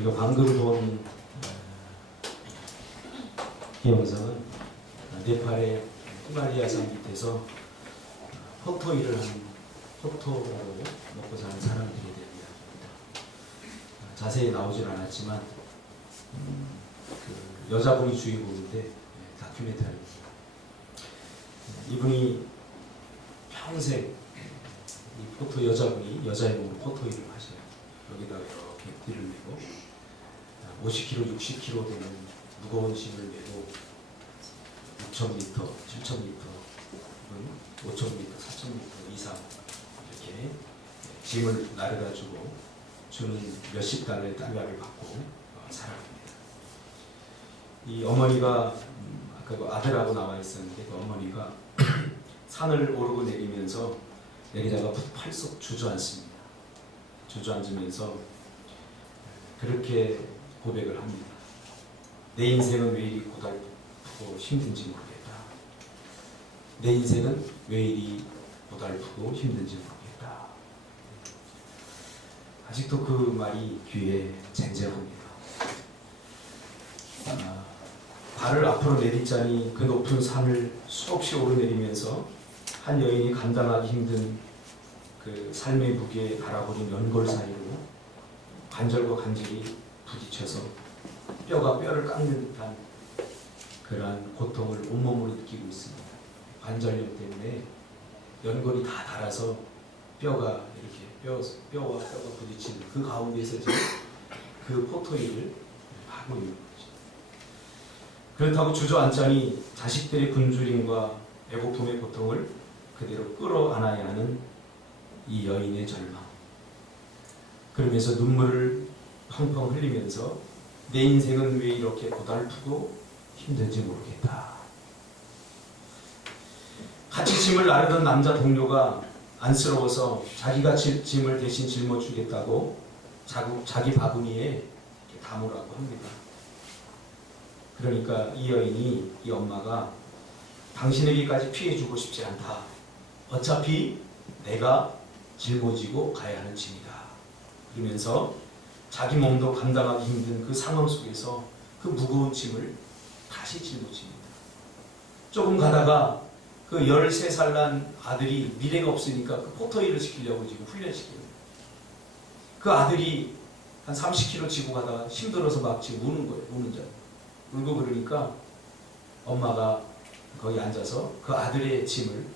우리가 방금 본 이 영상은 네팔의 히말라야산 밑에서 포토 일을 하는 포토로 먹고 사는 사람들에 대한 이야기입니다. 자세히 나오진 않았지만 그 여자분이 주인공인데 다큐멘터리입니다. 이분이 평생 이 포토 여자분이 여자의 몸으로 포토 일을 하셔요. 여기다가 이렇게 띠를 메고 50kg, 60kg 되는 무거운 짐을 메고 6,000m, 7,000m, 5,000m, 4,000m 이상 이렇게 짐을 나르다주고 주는 몇십 달러의 달러를 받고 살아갑니다. 이 어머니가 아까 그 아들하고 나와 있었는데 그 어머니가 산을 오르고 내리면서 내리다가 팔썩 주저앉습니다. 주저앉으면서 그렇게 고백을 합니다. 내 인생은 왜 이리 고달프고 힘든지 모르겠다. 내 인생은 왜 이리 고달프고 힘든지 모르겠다. 아직도 그 말이 귀에 쟁쟁합니다. 발을 앞으로 내딛자니 그 높은 산을 수없이 오르내리면서 한 여인이 감당하기 힘든 그 삶의 무게에 달아버린 연골 사이로 관절과 관절이 부딪혀서 뼈가 뼈를 깎는 듯한 그러한 고통을 온몸으로 느끼고 있습니다. 관절염 때문에 연골이 다 닳아서 뼈가 이렇게 뼈와 뼈가 부딪히는 그 가운데서 지금 그 포토일을 하고 있는 거죠. 그렇다고 주저앉자니 자식들의 굶주림과 배고픔의 고통을 그대로 끌어안아야 하는 이 여인의 절망. 그러면서 눈물을 펑펑 흘리면서 내 인생은 왜 이렇게 고달프고 힘든지 모르겠다. 같이 짐을 나르던 남자 동료가 안쓰러워서 자기가 짐을 대신 짊어주겠다고 자기 바구니에 담으라고 합니다. 그러니까 이 여인이, 이 엄마가 당신에게까지 피해주고 싶지 않다. 어차피 내가 짊어지고 가야 하는 짐이다. 그러면서 자기 몸도 감당하기 힘든 그 상황 속에서 그 무거운 짐을 다시 짊어집니다. 조금 가다가 그 13살 난 아들이 미래가 없으니까 그 포토일을 시키려고 지금 훈련시킵니다. 그 아들이 한 30km 지고 가다가 힘들어서 막 지금 우는 거예요. 우는 자. 울고 그러니까 엄마가 거기 앉아서 그 아들의 짐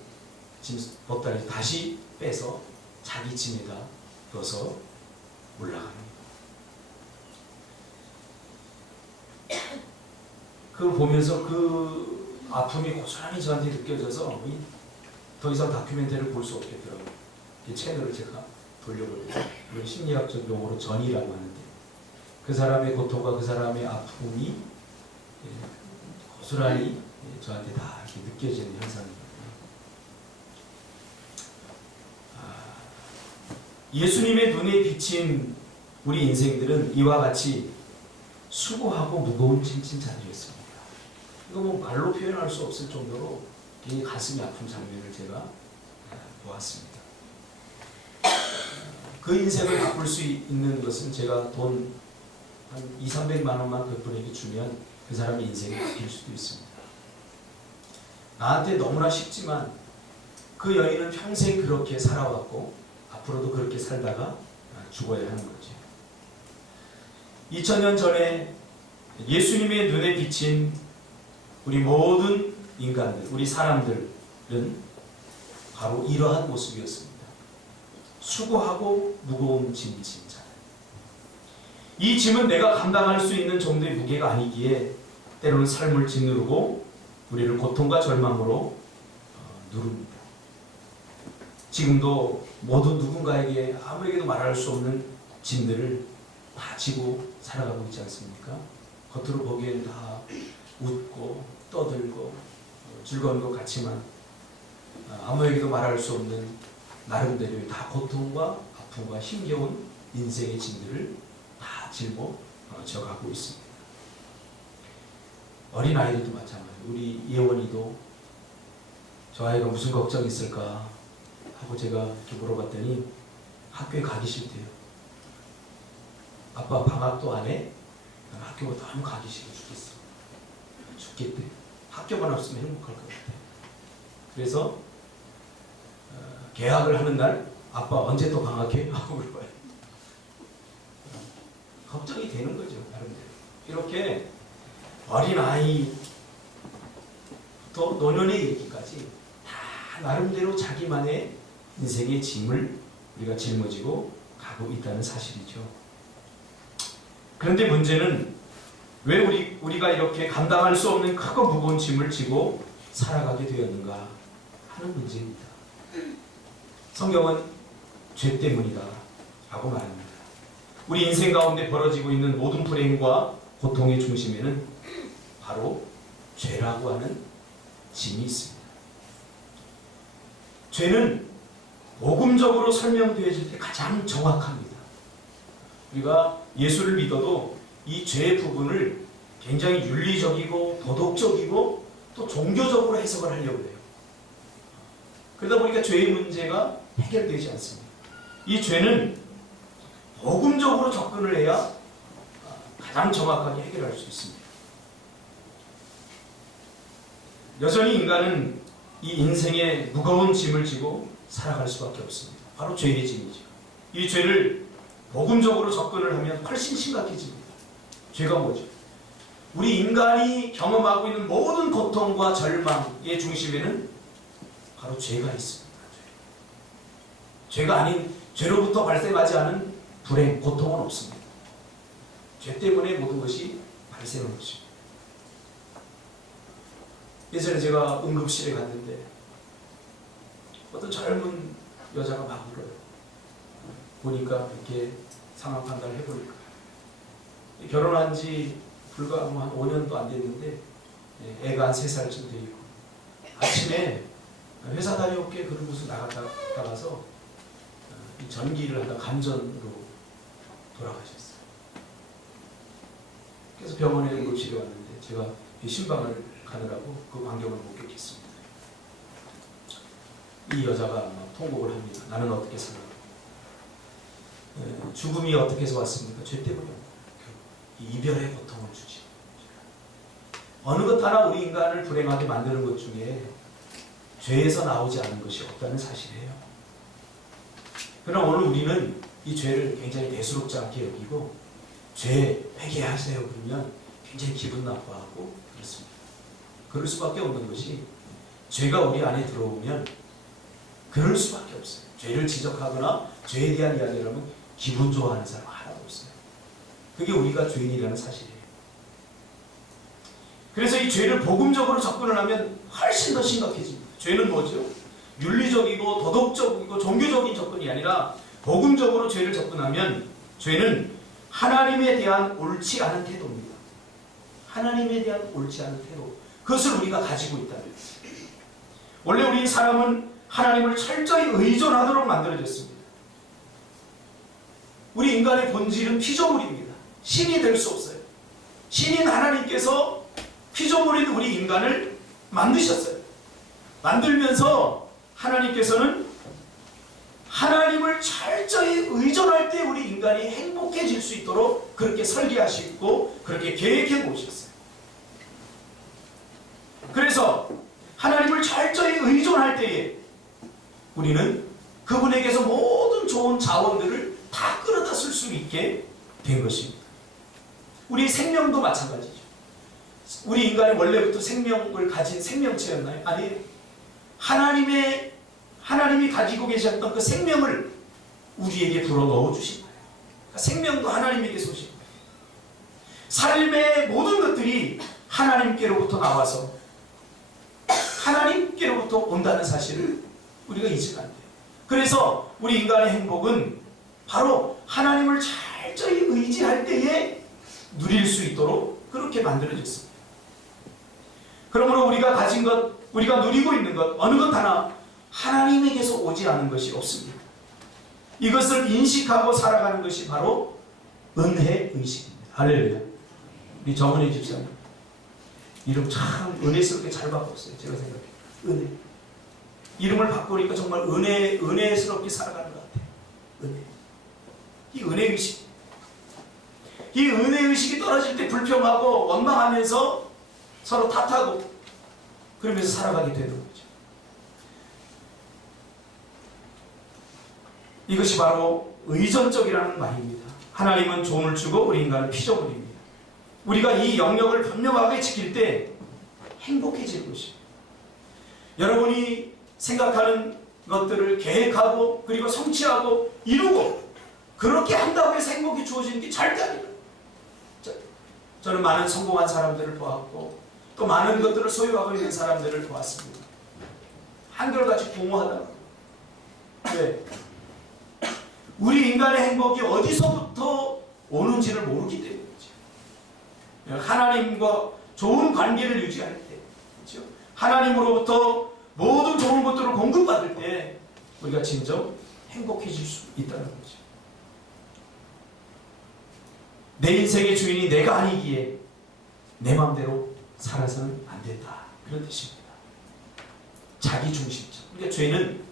보따리 다시 빼서 자기 짐에다 넣어서 올라갑니다. 그걸 보면서 그 아픔이 고스란히 저한테 느껴져서 더 이상 다큐멘터리를 볼 수 없겠더라고요. 이 채널을 제가 돌려보니까 심리학적 용어로 전이라고 하는데 그 사람의 고통과 그 사람의 아픔이 고스란히 저한테 다 이렇게 느껴지는 현상입니다. 예수님의 눈에 비친 우리 인생들은 이와 같이 수고하고 무거운 짐진 자들이었습니다. 이거 뭐 말로 표현할 수 없을 정도로 이 가슴이 아픈 장면을 제가 보았습니다. 그 인생을 바꿀 수 있는 것은 제가 돈 한 200~300만 원만 그분에게 주면 그 사람의 인생이 바뀔 수도 있습니다. 나한테 너무나 쉽지만 그 여인은 평생 그렇게 살아왔고 앞으로도 그렇게 살다가 죽어야 하는 거죠. 2000년 전에 예수님의 눈에 비친 우리 모든 인간들, 우리 사람들은 바로 이러한 모습이었습니다. 수고하고 무거운 짐 진 자. 이 짐은 내가 감당할 수 있는 정도의 무게가 아니기에 때로는 삶을 짓누르고 우리를 고통과 절망으로 누릅니다. 지금도 모두 누군가에게 아무에게도 말할 수 없는 짐들을 다 지고 살아가고 있지 않습니까? 겉으로 보기엔 다 웃고 떠들고 즐거운 것 같지만 아무에게도 말할 수 없는 나름대로의 다 고통과 아픔과 힘겨운 인생의 짐들을 다 짊어져 가고 있습니다. 어린아이들도 마찬가지예요. 우리 예원이도 저 아이가 무슨 걱정이 있을까 하고 제가 이렇게 물어봤더니 학교에 가기 싫대요. 아빠 방학도 안 해? 난 학교가 너무 가기 싫어 죽겠어. 죽겠대. 학교만 없으면 행복할 것 같아. 그래서 개학을 하는 날 아빠 언제 또 방학해? 하고 물어봐요. 걱정이 되는 거죠. 나름대로. 이렇게 어린아이부터 노년에 이르기까지 다 나름대로 자기만의 인생의 짐을 우리가 짊어지고 가고 있다는 사실이죠. 그런데 문제는 왜 우리가 이렇게 감당할 수 없는 크고 무거운 짐을 지고 살아가게 되었는가 하는 문제입니다. 성경은 죄 때문이다 라고 말합니다. 우리 인생 가운데 벌어지고 있는 모든 불행과 고통의 중심에는 바로 죄라고 하는 짐이 있습니다. 죄는 복음적으로 설명되어질 때 가장 정확합니다. 우리가 예수를 믿어도 이 죄 부분을 굉장히 윤리적이고 도덕적이고 또 종교적으로 해석을 하려고 해요. 그러다 보니까 죄의 문제가 해결되지 않습니다. 이 죄는 복음적으로 접근을 해야 가장 정확하게 해결할 수 있습니다. 여전히 인간은 이 인생의 무거운 짐을 지고 살아갈 수밖에 없습니다. 바로 죄의 짐이죠. 이 죄를 복음적으로 접근을 하면 훨씬 심각해집니다. 죄가 뭐죠? 우리 인간이 경험하고 있는 모든 고통과 절망의 중심에는 바로 죄가 있습니다. 죄가 아닌 죄로부터 발생하지 않은 불행, 고통은 없습니다. 죄 때문에 모든 것이 발생한 것입니다. 예전에 제가 응급실에 갔는데 어떤 젊은 여자가 막 울어요. 보니까 이렇게 상황 판단을 해보니까 결혼한 지 불과 한 5년도 안 됐는데 애가 한 3살쯤 돼 있고 아침에 회사 다녀올게 그러고서 나가서 이 전기를 하다 감전으로 돌아가셨어요. 그래서 병원에 응급실에 왔는데 제가 신방을 가느라고 그 광경을 목격했습니다. 이 여자가 막 통곡을 합니다. 나는 어떻게 살아? 죽음이 어떻게 해서 왔습니까? 죄 때문이요. 이별의 고통을 주지. 어느 것 하나 우리 인간을 불행하게 만드는 것 중에 죄에서 나오지 않은 것이 없다는 사실이에요. 그러나 오늘 우리는 이 죄를 굉장히 대수롭지 않게 여기고 죄 회개하세요 그러면 굉장히 기분 나빠하고 그렇습니다. 그럴 수밖에 없는 것이 죄가 우리 안에 들어오면 그럴 수밖에 없어요. 죄를 지적하거나 죄에 대한 이야기를 하면 기분 좋아하는 사람 하나도 없어요. 그게 우리가 죄인이라는 사실이에요. 그래서 이 죄를 복음적으로 접근을 하면 훨씬 더 심각해집니다. 죄는 뭐죠? 윤리적이고 도덕적이고 종교적인 접근이 아니라 복음적으로 죄를 접근하면 죄는 하나님에 대한 옳지 않은 태도입니다. 하나님에 대한 옳지 않은 태도. 그것을 우리가 가지고 있다면 원래 우리 사람은 하나님을 철저히 의존하도록 만들어졌습니다. 우리 인간의 본질은 피조물입니다. 신이 될 수 없어요. 신인 하나님께서 피조물인 우리 인간을 만드셨어요. 만들면서 하나님께서는 하나님을 철저히 의존할 때 우리 인간이 행복해질 수 있도록 그렇게 설계하시고 그렇게 계획해 놓으셨어요. 그래서 하나님을 철저히 의존할 때에 우리는 그분에게서 모든 좋은 자원들을 다 끌어다 쓸 수 있게 된 것입니다. 우리 생명도 마찬가지죠. 우리 인간이 원래부터 생명을 가진 생명체였나요? 아니에요. 하나님이 가지고 계셨던 그 생명을 우리에게 불어 넣어주신 거예요. 그러니까 생명도 하나님에게서 오신 거예요. 삶의 모든 것들이 하나님께로부터 나와서 하나님께로부터 온다는 사실을 우리가 잊으면 안 돼요. 그래서 우리 인간의 행복은 바로 하나님을 철저히 의지할 때에 누릴 수 있도록 그렇게 만들어졌습니다. 그러므로 우리가 가진 것, 우리가 누리고 있는 것, 어느 것 하나 하나님에게서 오지 않은 것이 없습니다. 이것을 인식하고 살아가는 것이 바로 은혜의식입니다. 할렐루야. 우리 정은혜 집사님 이름 참 은혜스럽게 잘 바꿨어요. 제가 생각해요. 은혜. 이름을 바꾸니까 정말 은혜스럽게 살아가는 것 같아요. 은혜. 이 은혜의식. 이 은혜의식이 떨어질 때 불평하고 원망하면서 서로 탓하고 그러면서 살아가게 되는 거죠. 이것이 바로 의존적이라는 말입니다. 하나님은 종을 주고 우리 인간은 피조물입니다. 우리가 이 영역을 분명하게 지킬 때 행복해지는 것입니다. 여러분이 생각하는 것들을 계획하고 그리고 성취하고 이루고 그렇게 한다고 해서 행복이 주어지는 게 절대 아니에요. 저는 많은 성공한 사람들을 보았고 또 많은 것들을 소유하고 있는 사람들을 보았습니다. 한결같이 공허하다고. 왜? 우리 인간의 행복이 어디서부터 오는지를 모르기 때문이죠. 하나님과 좋은 관계를 유지할 때, 그렇죠? 하나님으로부터 모든 좋은 것들을 공급받을 때 우리가 진정 행복해질 수 있다는 거죠. 내 인생의 주인이 내가 아니기에 내 마음대로 살아서는 안 된다. 그런 뜻입니다. 자기중심적. 그러니까 죄는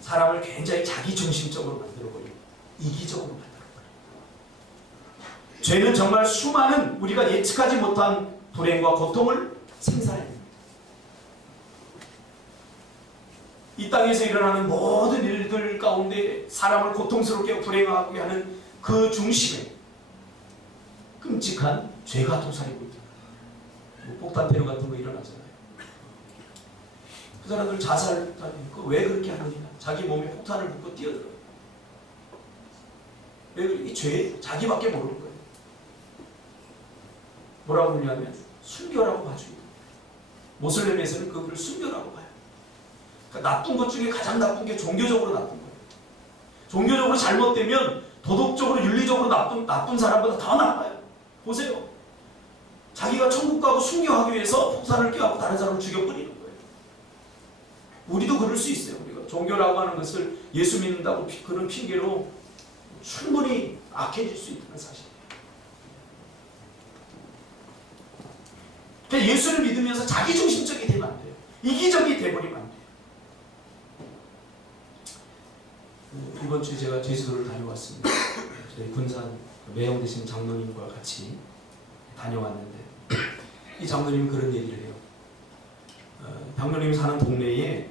사람을 굉장히 자기중심적으로 만들어버리고 이기적으로 만들어버려요. 죄는 정말 수많은 우리가 예측하지 못한 불행과 고통을 생산해냅니다. 이 땅에서 일어나는 모든 일들 가운데 사람을 고통스럽게 불행하게 하는 그 중심에 끔찍한 죄가 도사리고 있다. 뭐 폭탄 테러 같은 거 일어나잖아요. 그 사람들 자살하니까 왜 그렇게 하느냐? 자기 몸에 폭탄을 묻고 뛰어들어요. 왜 그래? 이 죄 자기밖에 모르는 거예요. 뭐라고 그러냐면 순교라고 봐줍니다. 모슬렘에서는 그걸 순교라고 봐요. 그러니까 나쁜 것 중에 가장 나쁜 게 종교적으로 나쁜 거예요. 종교적으로 잘못되면 도덕적으로 윤리적으로 나쁜 사람보다 더 나빠요. 보세요. 자기가 천국 가고 순교하기 위해서 폭탄을 껴안고 다른 사람을 죽여버리는 거예요. 우리도 그럴 수 있어요. 우리가 종교라고 하는 것을 예수 믿는다고 그런 핑계로 충분히 악해질 수 있다는 사실이에요. 그러니까 예수를 믿으면서 자기중심적이 되면 안 돼요. 이기적이 돼버리면 안 돼요. 이번 주에 제가 제주도를 다녀왔습니다. 저희 군산 매형 되신 장로님과 같이 다녀왔는데 이 장로님은 그런 얘기를 해요. 장로님이 사는 동네에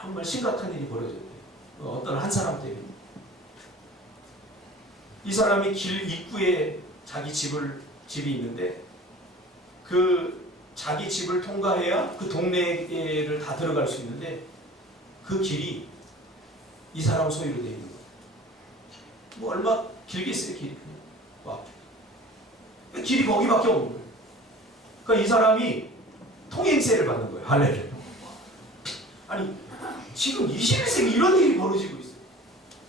정말 심각한 일이 벌어졌대요. 어떤 한 사람 때문에. 이 사람이 길 입구에 자기 집이 있는데 그 자기 집을 통과해야 그 동네를 다 들어갈 수 있는데 그 길이 이 사람 소유로 되어 있는 거예요. 뭐 얼마 길겠어요, 길이. 와. 길이 거기밖에 없는 거예요. 그러니까 이 사람이 통행세를 받는 거예요. 할렐루야. 아니, 지금 21세기 이런 일이 벌어지고 있어요.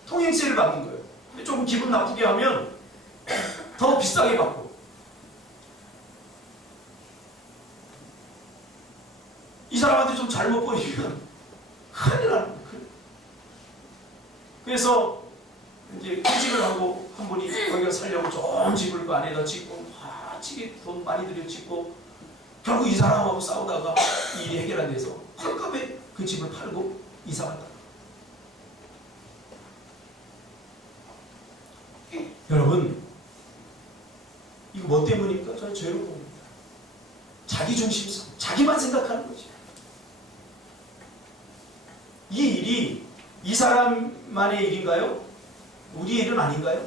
통행세를 받는 거예요. 근데 조금 기분 나쁘게 하면 더 비싸게 받고. 이 사람한테 좀 잘못 보이면 큰일 나는 거예요. 그래서 이제 퇴직을 하고 한 분이 거기가 살려고 좋은 집을 그 안에다 짓고 돈 많이 들여 짓고 결국 이 사람하고 싸우다가 이 일이 해결 안 돼서 헐값에 그 집을 팔고 이사 갔다. 여러분 이거 뭐 때문입니까? 저는 죄로 봅니다. 자기중심성, 자기만 생각하는 거죠. 이 일이 이 사람만의 일인가요? 우리의 일은 아닌가요?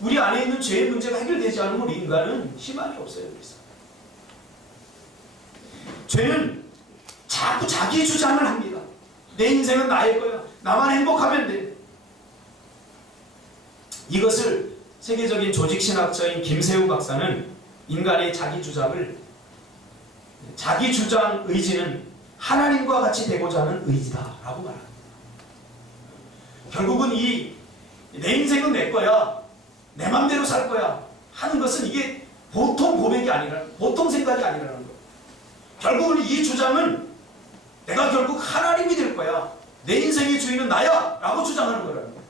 우리 안에 있는 죄의 문제가 해결되지 않으면 우리 인간은 희망이 없어요. 그래서 죄는 자꾸 자기 주장을 합니다. 내 인생은 나의 거야. 나만 행복하면 돼. 이것을 세계적인 조직신학자인 김세우 박사는 인간의 자기 주장 의지는 하나님과 같이 되고자 하는 의지다라고 말합니다. 결국은 내 인생은 내 거야. 내 맘대로 살 거야. 하는 것은 이게 보통 고백이 아니라, 보통 생각이 아니라는 거예요. 결국은 이 주장은 내가 결국 하나님이 될 거야. 내 인생의 주인은 나야. 라고 주장하는 거라는 거예요.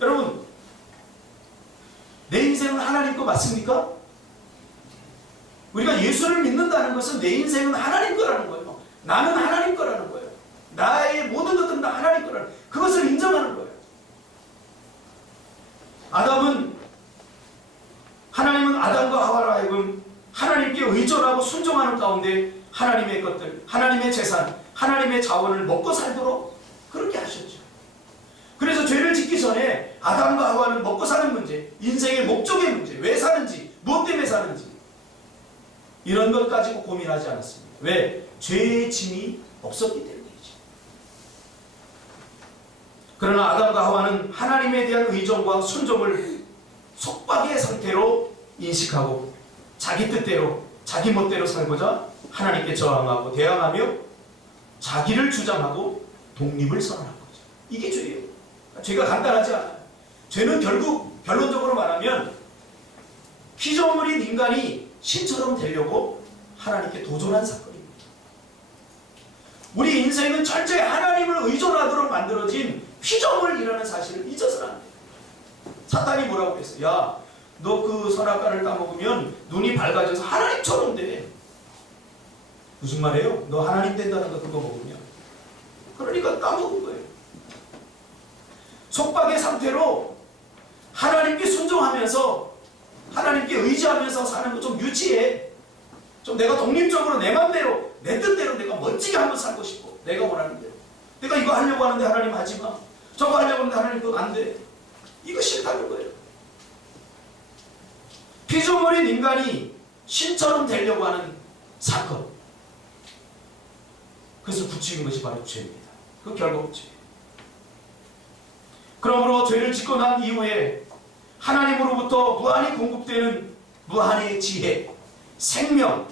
여러분, 내 인생은 하나님 거 맞습니까? 우리가 예수를 믿는다는 것은 내 인생은 하나님 거라는 거예요. 나는 하나님 거라는 거예요. 나의 모든 것들은 다 하나님 거라는 거예요. 그것을 인정하는 거예요. 의존하고 순종하는 가운데 하나님의 것들, 하나님의 재산, 하나님의 자원을 먹고 살도록 그렇게 하셨죠. 그래서 죄를 짓기 전에 아담과 하와는 먹고 사는 문제, 인생의 목적의 문제, 왜 사는지, 무엇 때문에 사는지 이런 것 가지고 고민하지 않았습니다. 왜? 죄의 짐이 없었기 때문이죠. 그러나 아담과 하와는 하나님에 대한 의존과 순종을 속박의 상태로 인식하고 자기 뜻대로 자기 멋대로 살고자 하나님께 저항하고 대항하며 자기를 주장하고 독립을 선언한 거죠. 이게 죄예요. 죄가 간단하지 않아요. 죄는 결국 결론적으로 말하면 피조물인 인간이 신처럼 되려고 하나님께 도전한 사건입니다. 우리 인생은 철저히 하나님을 의존하도록 만들어진 피조물이라는 사실을 잊어서는 안 돼요. 사탄이 뭐라고 그랬어요? 야, 너 그 선악과를 따먹으면 눈이 밝아져서 하나님처럼 돼. 무슨 말이에요? 너 하나님 된다는 거 그거 먹으면. 그러니까 따먹은 거예요. 속박의 상태로 하나님께 순종하면서 하나님께 의지하면서 사는 거 좀 유치해. 좀 내가 독립적으로 내 맘대로 내 뜻대로 내가 멋지게 한번 살고 싶고 내가 원하는 대로. 내가 이거 하려고 하는데 하나님 하지 마. 저거 하려고 하는데 하나님 그거 안 돼. 이거 싫다는 거예요. 피조물인 인간이 신처럼 되려고 하는 사건. 그것을 부추긴 것이 바로 죄입니다. 그 결국 죄. 그러므로 죄를 짓고 난 이후에 하나님으로부터 무한히 공급되는 무한의 지혜, 생명,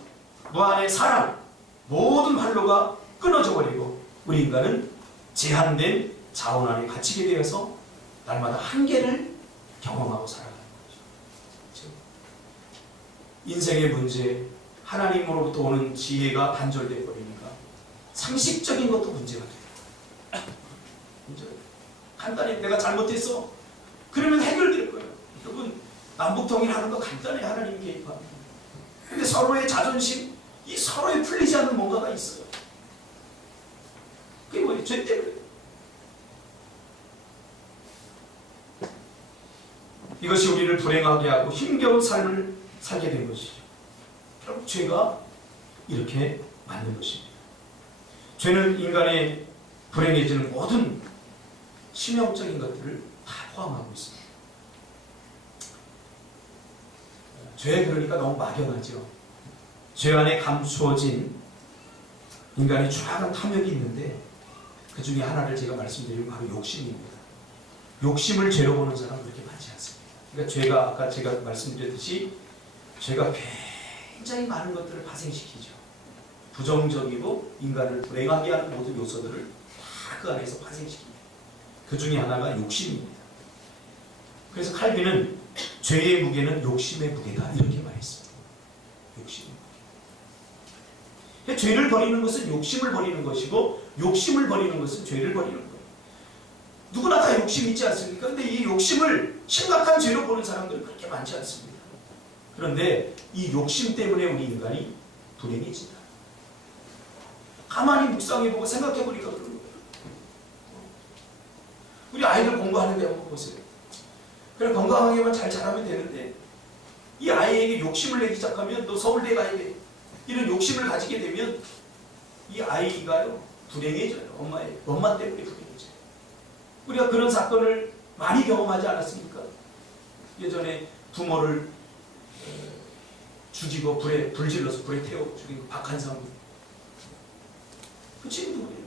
무한의 사랑, 모든 활로가 끊어져 버리고 우리 인간은 제한된 자원 안에 갇히게 되어서 날마다 한계를 경험하고 살아가는 거죠. 인생의 문제, 하나님으로부터 오는 지혜가 단절되어 버리니까 상식적인 것도 문제가 돼요. 간단히 내가 잘못했어. 그러면 해결될 거예요. 여러분, 남북통일하는 거 간단히 하나님이 개입합니다. 근데 서로의 자존심, 이 서로에 풀리지 않는 뭔가가 있어요. 그게 뭐예요? 죄 때문에. 이것이 우리를 불행하게 하고 힘겨운 삶을 살게 된 것이죠. 결국 죄가 이렇게 만든 것입니다. 죄는 인간의 불행해지는 모든 치명적인 것들을 다 포함하고 있습니다. 죄 그러니까 너무 막연하죠. 죄 안에 감추어진 인간의 추악한 탐욕이 있는데 그 중에 하나를 제가 말씀드리면 바로 욕심입니다. 욕심을 죄로 보는 사람은 그렇게 많지 않습니다. 그러니까 죄가 아까 제가 말씀드렸듯이 죄가 굉장히 많은 것들을 파생시키죠. 부정적이고 인간을 불행하게 하는 모든 요소들을 다 그 안에서 파생시킵니다. 그 중에 하나가 욕심입니다. 그래서 칼빈은 죄의 무게는 욕심의 무게다 이렇게 말했습니다. 욕심의 무게. 죄를 버리는 것은 욕심을 버리는 것이고 욕심을 버리는 것은 죄를 버리는 거예요. 누구나 다 욕심 있지 않습니까? 근데 이 욕심을 심각한 죄로 보는 사람들은 그렇게 많지 않습니다. 그런데 이 욕심 때문에 우리 인간이 불행해진다. 가만히 묵상해보고 생각해보니까 그런 거예요. 우리 아이들 공부하는데 한번 보세요. 그래 건강하게만 잘 자라면 되는데 이 아이에게 욕심을 내기 시작하면 너 서울대 가야 돼. 이런 욕심을 가지게 되면 이 아이가요 불행해져요. 엄마 때문에 불행해져요. 우리가 그런 사건을 많이 경험하지 않았습니까? 예전에 부모를 죽이고 불질러서 불에 태워 죽인 박한상 그 친구도 그래요.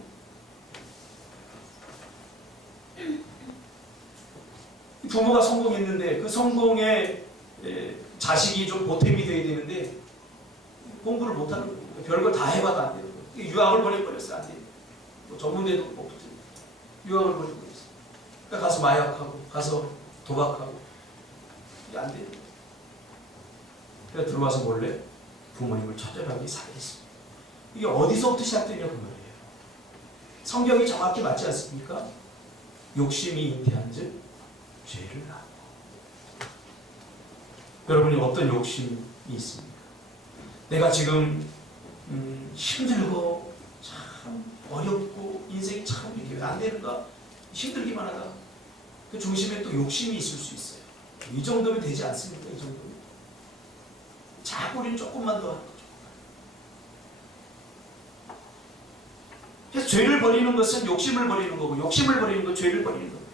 부모가 성공했는데 그 성공에 자식이 좀 보탬이 돼야 되는데 공부를 못하는 거예요. 별걸 다 해봐도 안 돼요. 유학을 보내버렸어요. 안 돼요. 뭐 전문대도 못 붙어요. 유학을 보내버렸어요. 그러니까 가서 마약하고 가서 도박하고 이게 안 돼요. 그래서 들어와서 몰래 부모님을 처절하게 살해했습니다. 이게 어디서부터 시작되냐 그 말이에요. 성경이 정확히 맞지 않습니까? 욕심이 잉태한 즉 죄를 낳고. 여러분이 어떤 욕심이 있습니까? 내가 지금 힘들고 참 어렵고 인생이 참 이렇게 안 되는가 힘들기만 하다. 그 중심에 또 욕심이 있을 수 있어요. 이 정도면 되지 않습니까? 이 정도면. 자꾸 우리는 조금만 더 하는 거죠. 그래서 죄를 버리는 것은 욕심을 버리는 거고, 욕심을 버리는 건 죄를 버리는 거고.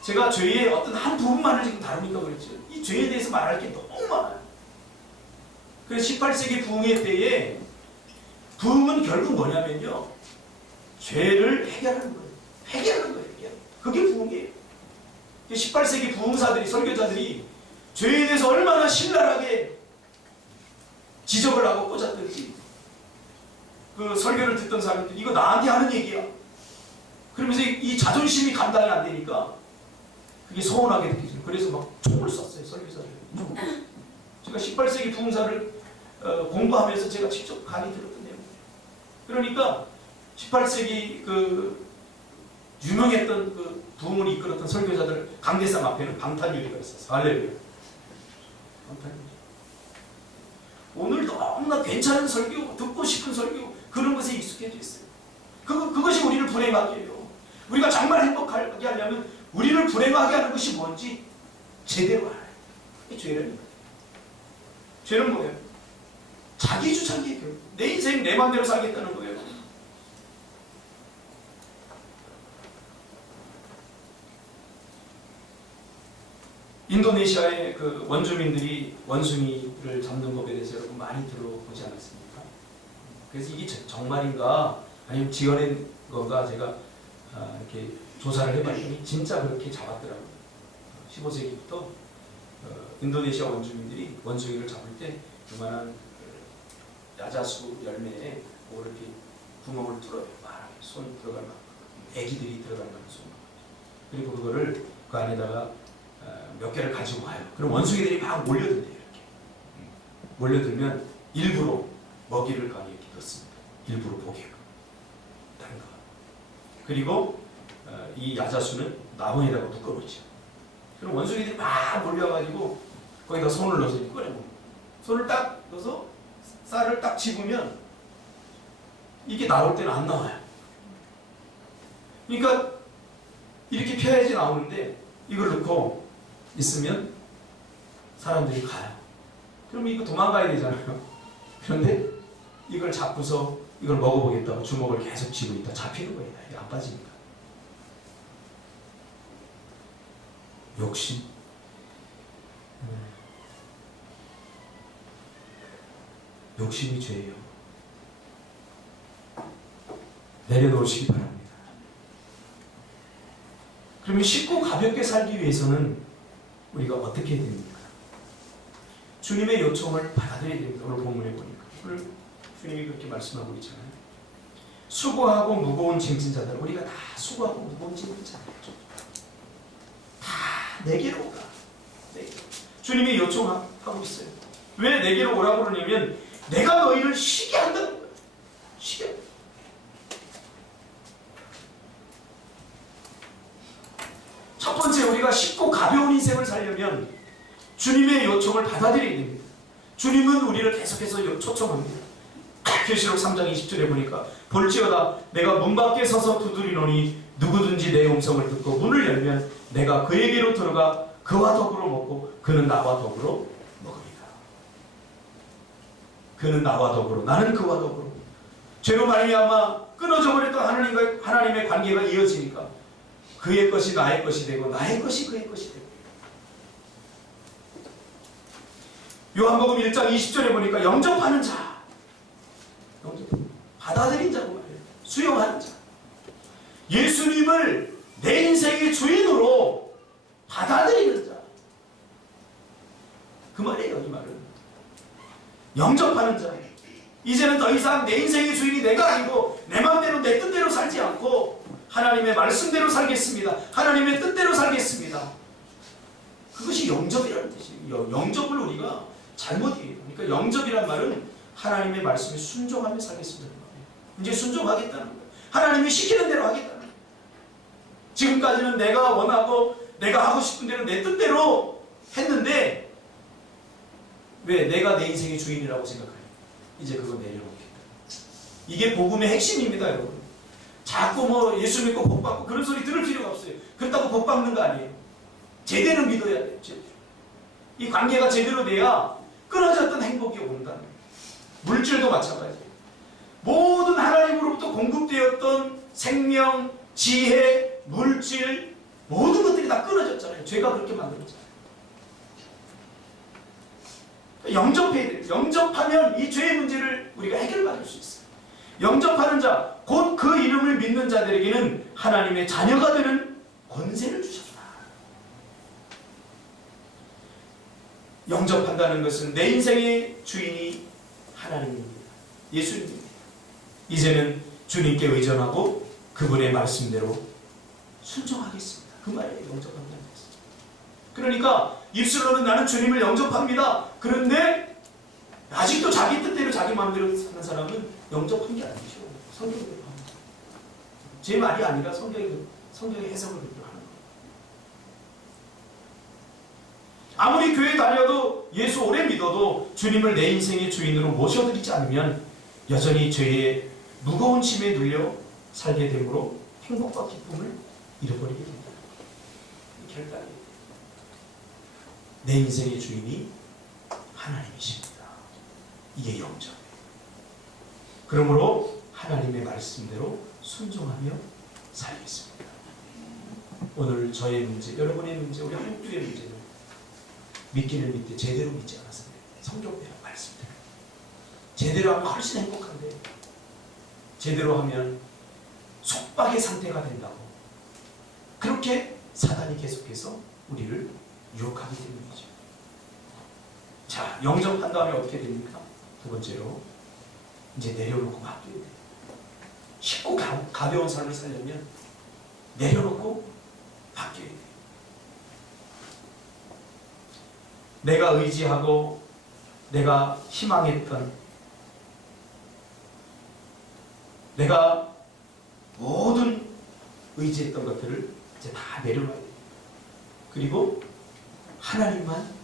제가 죄의 어떤 한 부분만을 지금 다루니까 그랬죠. 이 죄에 대해서 말할 게 너무 많아요. 그래서 18세기 부흥의 때에 부흥은 결국 뭐냐면요, 죄를 해결하는 거예요. 해결하는 거예요. 그게 부흥이에요. 18세기 부흥사들이, 설교자들이 죄에 대해서 얼마나 신랄하게 지적을 하고 꽂았든지, 그 설교를 듣던 사람들이 이거 나한테 하는 얘기야, 그러면서 이 자존심이 감당이 안 되니까 그게 서운하게 느껴져요. 그래서 막 총을 쐈어요, 설교자들. 제가 18세기 부흥사를 공부하면서 제가 직접 강의 들었던 내용이에요. 그러니까 18세기 그 유명했던 그 부흥을 이끌었던 설교자들 강대상 앞에는 방탄유리가 있었어요. 할렐루야. 방탄유리. 오늘 너무나 괜찮은 설교, 듣고 싶은 설교, 그런 것에 익숙해져 있어요. 그것이 우리를 불행하게 해요. 우리가 정말 행복하게 하려면 우리를 불행하게 하는 것이 뭔지 제대로 알아요. 이게 죄라는 거예요. 죄는 뭐예요? 자기 주장이에요. 내 인생 내 마음대로 살겠다는 거예요. 인도네시아의 그 원주민들이 원숭이를 잡는 법에 대해서 여러분 많이 들어보지 않았습니까? 그래서 이게 정말인가 아니면 지어낸 건가 제가 이렇게 조사를 해봤더니 진짜 그렇게 잡았더라고요. 15세기부터 인도네시아 원주민들이 원숭이를 잡을 때 그만한 야자수 열매에 뭐 이렇게 구멍을 뚫어요. 손 들어갈 만큼, 애기들이 들어갈 만큼 손. 그리고 그거를 그 안에다가 몇 개를 가지고 와요. 그럼 원숭이들이 막 몰려든대요. 이렇게 몰려들면 일부러 먹이를 그 안에 이렇게 넣습니다. 일부러 보게끔. 다른 거. 그리고 이 야자수는 나무에다가 묶어놓죠. 그럼 원숭이들이 막 몰려가지고 거기다 손을 넣어서 꺼내먹는. 손을 딱 넣어서 쌀을 딱 집으면 이게 나올 때는 안 나와요. 그러니까 이렇게 펴야지 나오는데 이걸 넣고 있으면 사람들이 가요. 그럼 이거 도망가야 되잖아요. 그런데 이걸 잡고서 이걸 먹어보겠다고 주먹을 계속 쥐고 있다 잡히는 거예요. 이게 안 빠지니까. 욕심. 욕심이 죄예요. 내려놓으시기 바랍니다. 그러면 쉽고 가볍게 살기 위해서는 우리가 어떻게 해야 됩니까? 주님의 요청을 받아들여야 됩니다. 오늘 본문에 보니까. 오늘 주님이 그렇게 말씀하고 있잖아요. 수고하고 무거운 짐진 자들, 우리가 다 수고하고 무거운 짐진 자들, 다 내게로 오라. 내게로. 주님이 요청하고 있어요. 왜 내게로 오라고 그러냐면 내가 너희를 쉬게 한다는 거예요. 쉬게. 첫 번째, 우리가 쉽고 가벼운 인생을 살려면 주님의 요청을 받아들여야 됩니다. 주님은 우리를 계속해서 초청합니다. 계시록 3장 20절에 보니까 볼지어다 내가 문 밖에 서서 두드리노니 누구든지 내 음성을 듣고 문을 열면 내가 그에게로 들어가 그와 더불어 먹고 그는 나와 더불어 먹으리라. 그는 나와 더불어, 나는 그와 더불어. 죄로 말미암아 끊어져 버렸던 하나님의 관계가 이어지니까 그의 것이 나의 것이 되고 나의 것이 그의 것이 되고. 요한복음 1장 20절에 보니까 영접하는 자, 받아들인 자고 말이에요. 수용하는 자. 예수님을 내 인생의 주인으로 받아들이는 자. 그 말이에요, 이 말은. 영접하는 자. 이제는 더 이상 내 인생의 주인이 내가 아니고 내 마음대로 내 뜻대로 살지 않고 하나님의 말씀대로 살겠습니다. 하나님의 뜻대로 살겠습니다. 그것이 영접이라는 뜻이에요. 영접을 우리가 잘못 이해해요. 그러니까 영접이란 말은 하나님의 말씀에 순종하며 살겠습니다. 이제 순종하겠다는 거예요. 하나님이 시키는 대로 하겠다는 거예요. 지금까지는 내가 원하고 내가 하고 싶은 대로 내 뜻대로 했는데 왜 내가 내 인생의 주인이라고 생각해요? 이제 그거 내려놓겠다. 이게 복음의 핵심입니다, 여러분. 자꾸 뭐 예수 믿고 복 받고 그런 소리 들을 필요가 없어요. 그렇다고 복 받는 거 아니에요. 제대로 믿어야 돼요. 제대로. 이 관계가 제대로 돼야 끊어졌던 행복이 온다는 거예요. 물질도 마찬가지예요. 모든 하나님으로부터 공급되었던 생명, 지혜, 물질, 모든 것들이 다 끊어졌잖아요. 죄가 그렇게 만들었잖아요. 영접해야 돼요. 영접하면 이 죄의 문제를 우리가 해결받을 수 있어요. 영접하는 자, 곧 그 이름을 믿는 자들에게는 하나님의 자녀가 되는 권세를 주셨다. 영접한다는 것은 내 인생의 주인이 하나님입니다. 예수님입니다. 이제는 주님께 의존하고 그분의 말씀대로 순종하겠습니다. 그 말이에요. 영접한다는 것은. 그러니까 입술로는 나는 주님을 영접합니다. 그런데 아직도 자기 뜻대로 자기 마음대로 사는 사람은 영접한 게 아니죠. 성경대로 합니다. 제 말이 아니라 성경의 해석을 하는 거예요. 아무리 교회 다녀도 예수 오래 믿어도 주님을 내 인생의 주인으로 모셔드리지 않으면 여전히 죄의 무거운 짐에 눌려 살게 되므로 행복과 기쁨을 잃어버리게 됩니다. 결단이에요. 내 인생의 주인이 하나님이십니다. 이게 영접이에요. 그러므로 하나님의 말씀대로 순종하며 살겠습니다. 오늘 저의 문제, 여러분의 문제, 우리 한국교회의 문제는 믿기를 믿되 제대로 믿지 않았습니다. 성경대로 말씀대로. 제대로 하면 훨씬 행복한데 제대로 하면 속박의 상태가 된다고. 그렇게 사단이 계속해서 우리를 유혹하기 때문이죠. 자, 영접한 다음에 어떻게 됩니까? 두 번째로 이제 내려놓고 맡겨야 돼요. 쉽고 가벼운 삶을 살려면 내려놓고 맡겨야 돼요. 내가 의지하고 내가 희망했던, 내가 모든 의지했던 것들을 이제 다 내려놔야 돼요. 그리고 하나님만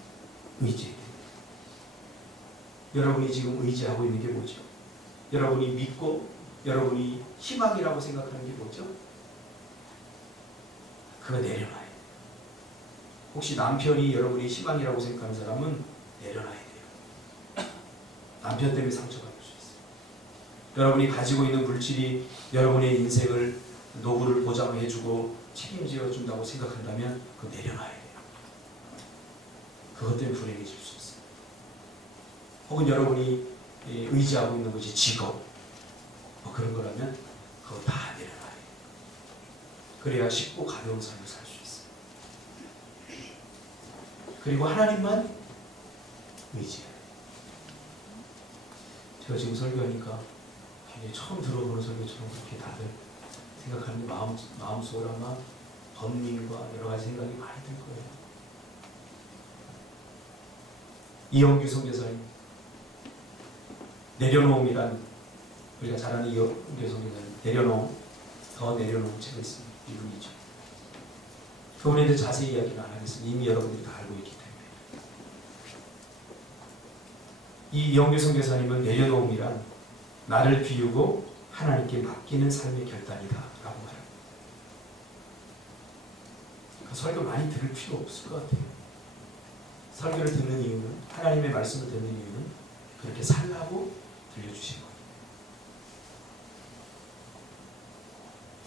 의지해야 돼요. 여러분이 지금 의지하고 있는 게 뭐죠? 여러분이 믿고 여러분이 희망이라고 생각하는 게 뭐죠? 그거 내려놔야 돼요. 혹시 남편이 여러분이 희망이라고 생각하는 사람은 내려놔야 돼요. 남편 때문에 상처받을 수 있어요. 여러분이 가지고 있는 물질이 여러분의 인생을, 노후를 보장해주고 책임져 준다고 생각한다면 그거 내려놔야 돼요. 그것 때문에 불행해질 수 있어요. 혹은 여러분이 의지하고 있는 것이 직업, 뭐 그런 거라면 그거 다 내려놔야 돼요. 그래야 쉽고 가벼운 삶을 살 수 있어요. 그리고 하나님만 의지해요. 제가 지금 설교하니까 굉장히 처음 들어보는 설교처럼 그렇게 다들 생각하는데 마음속으로 아마 번민과 여러 가지 생각이 많이 들 거예요. 이영규 선교사님, 내려놓음이란, 우리가 잘 아는 이영규 선교사님, 내려놓음, 더 내려놓음 책을 쓴 이분이죠. 그분에 대해 자세히 이야기는 안 하겠습니다. 이미 여러분들이 다 알고 있기 때문에. 이 이영규 선교사님은 내려놓음이란 나를 비우고 하나님께 맡기는 삶의 결단이다 라고 말합니다. 그러니까 설교 많이 들을 필요 없을 것 같아요. 설교를 듣는 이유는, 하나님의 말씀을 듣는 이유는 그렇게 살라고 들려주신 겁니다.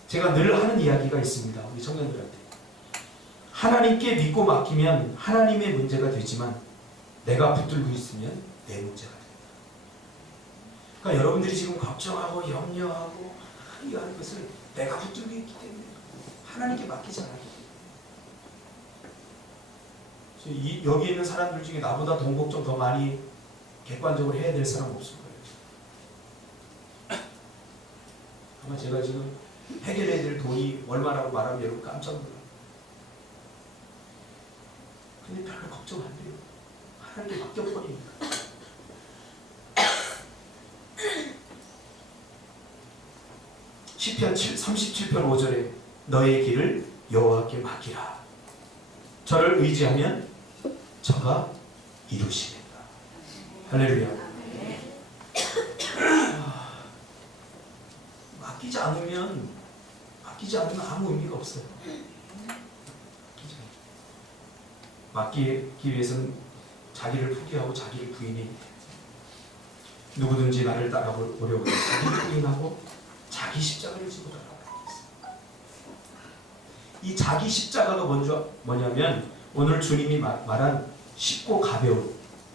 제가 늘 하는 이야기가 있습니다. 우리 청년들한테. 하나님께 믿고 맡기면 하나님의 문제가 되지만 내가 붙들고 있으면 내 문제가 됩니다. 그러니까 여러분들이 지금 걱정하고 염려하고 이 하는 것을 내가 붙들고 있기 때문에 하나님께 맡기지 않아요. 여기 있는 사람들 중에 나보다 돈 걱정 더 많이 객관적으로 해야 될 사람 없을 거예요. 아마 제가 지금 해결해야 될 돈이 얼마라고 말하면 여러분 깜짝 놀라요. 근데 별로 걱정 안 돼요. 하나님께 맡겨버리니까. 시편 37편 5절에 너의 길을 여호와께 맡기라. 저를 의지하면 저가 이루시겠다. 할렐루야. 맡기지 않으면 아무 의미가 없어요. 맡기기 위해서는 자기를 포기하고 자기를 부인해야 돼요. 누구든지 나를 따라오려고 자기를 부인하고 자기 십자가를 지고 따라오라고 했어요. 이 자기 십자가가 뭐냐면 오늘 주님이 말한 쉽고 가벼운,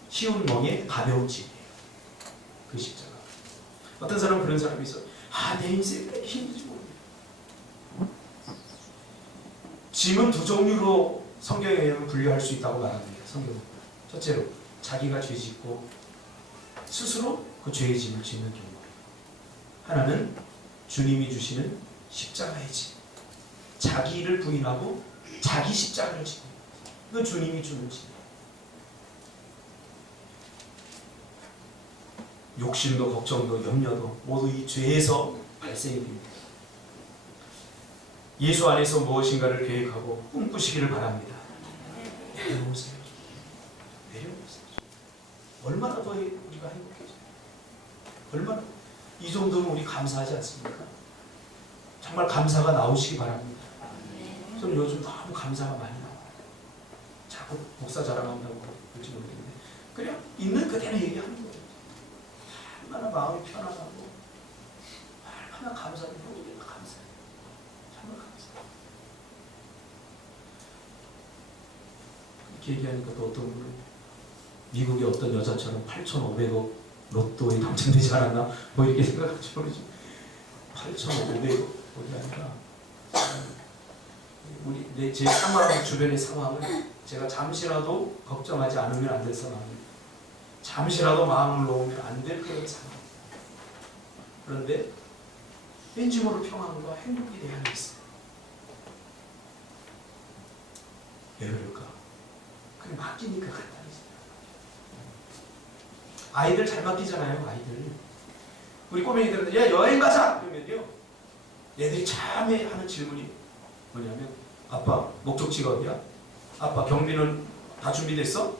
쉬운 멍에 가벼운 짐이에요. 그 십자가. 어떤 사람은 그런 사람이 있어요. 내 인생이 힘들지 모르겠어요. 짐은 두 종류로 성경에 의하면 분류할 수 있다고 말합니다. 성경은. 첫째로 자기가 죄 짓고 스스로 그 죄의 짐을 짓는 경우. 하나는 주님이 주시는 십자가의 짐. 자기를 부인하고 자기 십자가를 지고. 그 주님이 주는 짐. 욕심도 걱정도 염려도 모두 이 죄에서 발생이 됩니다. 예수 안에서 무엇인가를 계획하고 꿈꾸시기를 바랍니다. 내려오세요. 내려오세요. 얼마나 더 우리가 행복해져요. 얼마나 이 정도면 우리 감사하지 않습니까? 정말 감사가 나오시기 바랍니다. 저는 요즘 너무 감사가 많이 나와요. 자꾸 목사 자랑한다고 그럴지 모르겠는데 그냥 있는 그대로 얘기하는 거예요. 얼마나 마음이 편안하고 얼마나 감사해요. 감사해요. 정말 감사해요. 이렇게 얘기하니까 또 어떤 분은 미국의 어떤 여자처럼 8,500억 로또에 당첨되지 않았나? 뭐 이렇게 생각할지 모르지. 8,500억이 아니라 제 상황, 주변의 상황을 제가 잠시라도 걱정하지 않으면 안 될 상황입니다. 잠시라도 마음을 놓으면 안 될 그런 상황. 그런데 왠지 모를 평안과 행복이 내 안에 있어요. 왜 그럴까? 그냥 맡기니까 간단해져요. 아이들 잘 맡기잖아요. 아이들. 우리 꼬맹이들한테 야 여행 가자! 그러면요. 얘들이 참 하는 질문이 뭐냐면 아빠 목적지가 어디야? 아빠 경비는 다 준비됐어?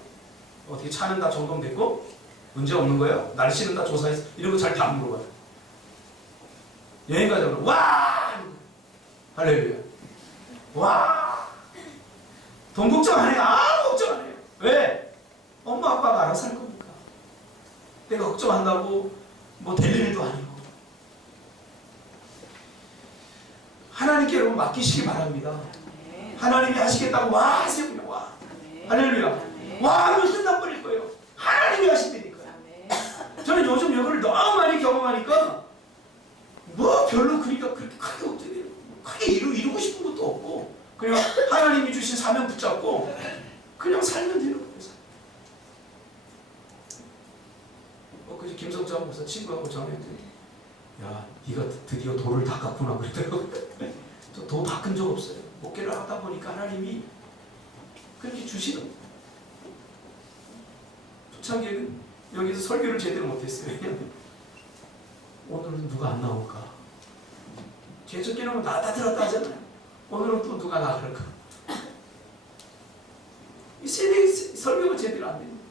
어떻게 차는 다 점검됐고? 문제 없는 거예요? 날씨는 다 조사했어? 이런 거 잘 다 물어봐요. 여행 가자 그러면 와! 할렐루야. 와! 돈 걱정 안 해요. 아무 걱정 안 해요. 왜? 엄마 아빠가 알아서 할 거니까. 내가 걱정한다고 뭐 될 일도 아니고. 하나님께 여러분 맡기시기 바랍니다. 하나님이 하시겠다고 와 하세요. 그냥 와. 할렐루야. 와 하면 끝나버릴 거예요. 하나님이 하신다니까요. 저는 요즘 이거를 너무 많이 경험하니까 뭐 별로 그러니까 그렇게 크게 이루고 싶은 것도 없고 그냥 하나님이 주신 사명 붙잡고 그냥 살면 되는 거예요. 그래서 김성장 목사 친구하고 전화했더니 야 네가 드디어 돌을 닦았구나 그러더라고요. 저 도 닦은 적 없어요. 목회를 하다 보니까 하나님이 그렇게 주시는 거예요. 초창기에는 여기서 설교를 제대로 못했어요. 오늘은 누가 안 나올까? 제주께는 나다 들었다 하잖아요. 오늘은 또 누가 나갈까? 이 설교가 제대로 안 됩니다.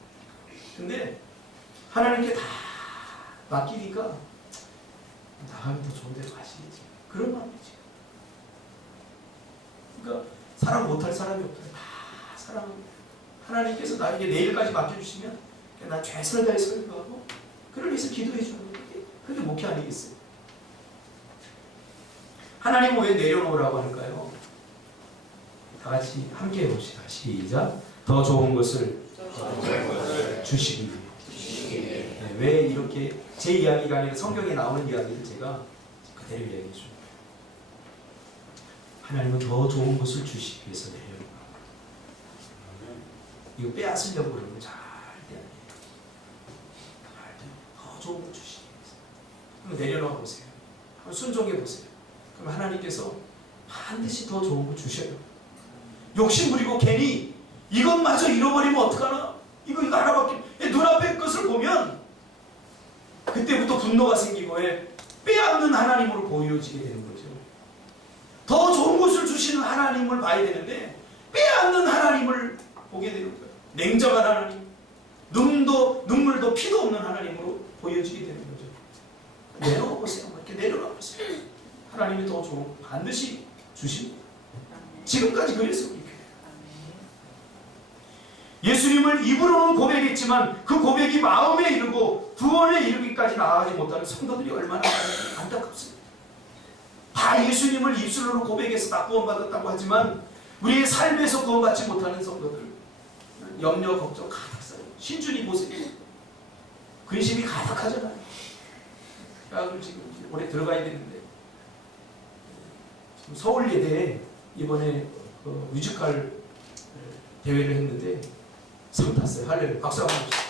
근데 하나님께 다 맡기니까 나가면 더 좋은 데로 가시겠지. 그런 마음이지. 그러니까 사랑 못할 사람이 없어요. 다 사랑합니다. 하나님께서 나에게 내일까지 맡겨주시면 난 최선을 다해 설교하고 그를 위해서 기도해 주는 거예요. 그게 목회 아니겠어요? 하나님은 왜 내려놓으라고 할까요? 다 같이 함께 해봅시다. 시작. 더 좋은 것을 주시기 위해. 네, 왜 이렇게 제 이야기가 아니라 성경에 나오는 이야기를 제가 그대로 이야기해 줍니다. 하나님은 더 좋은 것을 주시기 위해서 내려놓으라고. 이거 빼앗으려고 그러는 거 절대 아니에요. 더 좋은 걸 주시기 위해서. 한번 내려놓아 보세요. 한번 순종해 보세요. 그럼 하나님께서 반드시 더 좋은 걸 주셔요. 욕심 부리고 괜히 이것마저 잃어버리면 어떡하나? 이거 하나밖에 눈앞의 것을 보면 그때부터 분노가 생기고 빼앗는 하나님으로 보여지게 되는 거죠. 더 좋은 것을 주시는 하나님을 봐야 되는데 빼앗는 하나님을 보게 되는 거예요. 냉정한 하나님, 눈물도 피도 없는 하나님으로 보여지게 되는 거죠. 내려보세요. 이렇게 내려가보세요. 하나님이 더 좋은 반드시 주십니다. 지금까지 그랬어요. 예수님을 입으로는 고백했지만 그 고백이 마음에 이르고 구원에 이르기까지 나아가지 못하는 성도들이 얼마나 안타깝습니다. 다 예수님을 입술로 고백해서 다 구원받았다고 하지만 우리의 삶에서 구원받지 못하는 성도들, 염려 걱정 가득해요. 신준이 보세요. 근심이 가득하잖아요. 대학을 지금 올해 들어가야 되는데 지금 서울예대에 이번에 뮤지컬 대회를 했는데 상 탔어요. 할렐루야. 박수 한번 주세요.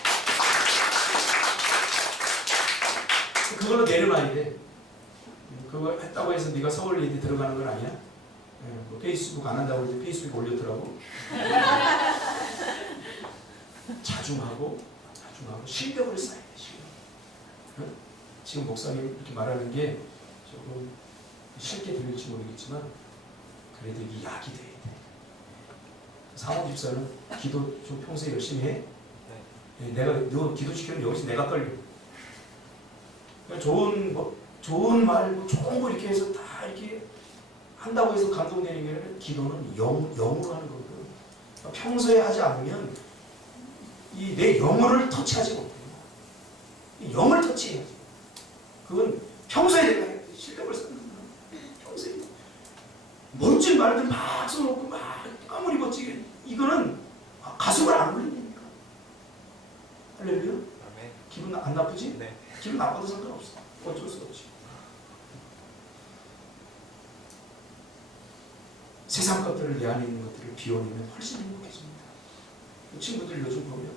그걸로 내려놔야 돼. 그거 했다고 해서 네가 서울예대 들어가는 건 아니야. 뭐 페이스북 안 한다고 해서 페이스북에 올렸더라고. 자중하고 실력을 쌓아야 돼. 실력. 지금 목사님 이렇게 말하는 게 조금 쉽게 들릴지 모르겠지만 그래도 이게 약이 돼야 돼. 상호 집사는 기도 좀 평소에 열심히 해. 네. 내가 너 기도시키면 여기서 내가 떨려. 좋은 말, 좋은 거 이렇게 해서 다 이렇게 한다고 해서 감동되는 게 아니라 기도는 영으로 하는 거거든. 평소에 하지 않으면 이 내 영혼을 터치하지 못해요. 영을 터치해야지. 그건 평소에 내가 해야 돼. 실력을 쌓는 거야. 평소에. 멋진 말들 막 써놓고 막 아무리 멋지게 이거는 가슴을 안 올립니까? 할렐루야? 기분 안 나쁘지? 네. 기분 나빠도 상관없어. 어쩔 수 없지. 세상 것들을 내 안에 있는 것들을 비워내면 훨씬 행복해집니다. 친구들 요즘 보면